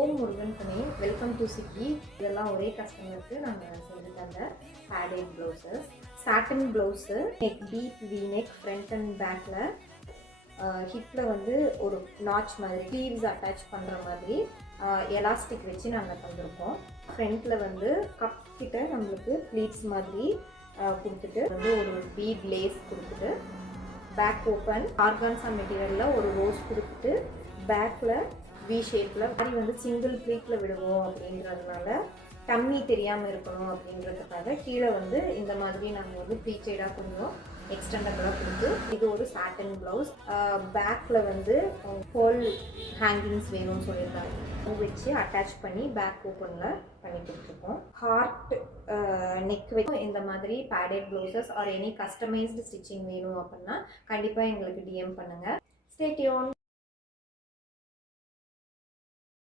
ஓம் முருகன் துணை welcome to சிக்கி. இதெல்லாம் ஒரே கஸ்டமருக்கு நாங்கள் செஞ்சு தந்த padded blouses. Satin blouse, neck deep V neck, front and பேக்கில் ஹிப்பில் வந்து ஒரு நாச் மாதிரி ஸ்லீவ்ஸ் அட்டாச் பண்ணுற மாதிரி எலாஸ்டிக் வச்சு நாங்கள் தந்திருக்கோம். ஃப்ரண்ட்டில் வந்து கப் கிட்ட நம்மளுக்கு ப்ளீட்ஸ் மாதிரி கொடுத்துட்டு வந்து ஒரு பீட் லேஸ் கொடுத்துட்டு பேக் ஓப்பன் ஆர்கான்சா மெட்டீரியலில் ஒரு ரோஸ் கொடுத்துட்டு பேக்கில் வி ஷேப்பில் மாதிரி வந்து சிங்கிள் ப்ளீட்டில் விடுவோம் அப்படின்றதுனால டம்மி தெரியாமல் இருக்கணும் அப்படின்றதுக்காக கீழே வந்து இந்த மாதிரி நாங்கள் வந்து ப்ளீச்சைடாக கொஞ்சம் எக்ஸ்டெண்டபிளாக கொடுத்து இது ஒரு சாட்டன் ப்ளவுஸ். பேக்கில் வந்து ஹோல் ஹேங்கிங்ஸ் வேணும்னு சொல்லியிருந்தாங்க, வச்சு அட்டாச் பண்ணி பேக் ஓப்பனில் பண்ணி கொடுத்துருக்கோம். ஹார்ட் நெக் வச்சு இந்த மாதிரி padded blouses or any customised stitching வேணும் அப்படின்னா கண்டிப்பாக எங்களுக்கு டிஎம் பண்ணுங்கள். Stay tune.